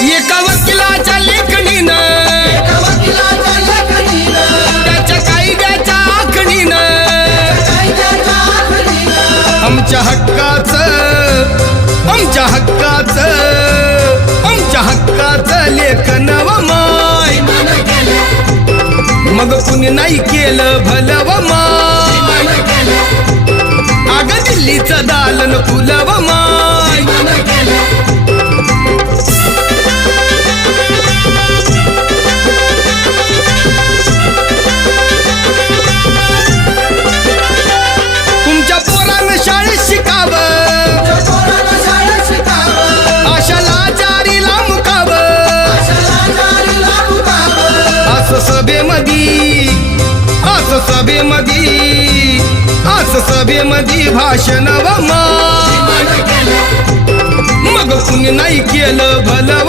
एका वकिलाच्या लेखणीनं त्याच्या कायद्याच्या आखणीनं आमच्या हक्काचं लेखन व माय मग कुणी नाही केलं भलं व माय अग दिल्लीचं दालन फुलं व माय तुमच्या पोरानं शाळेत शिकावं आशाला जारीला मुकावं असं सभेमधी भाषण व माय मग कुणी नाही केलं भलं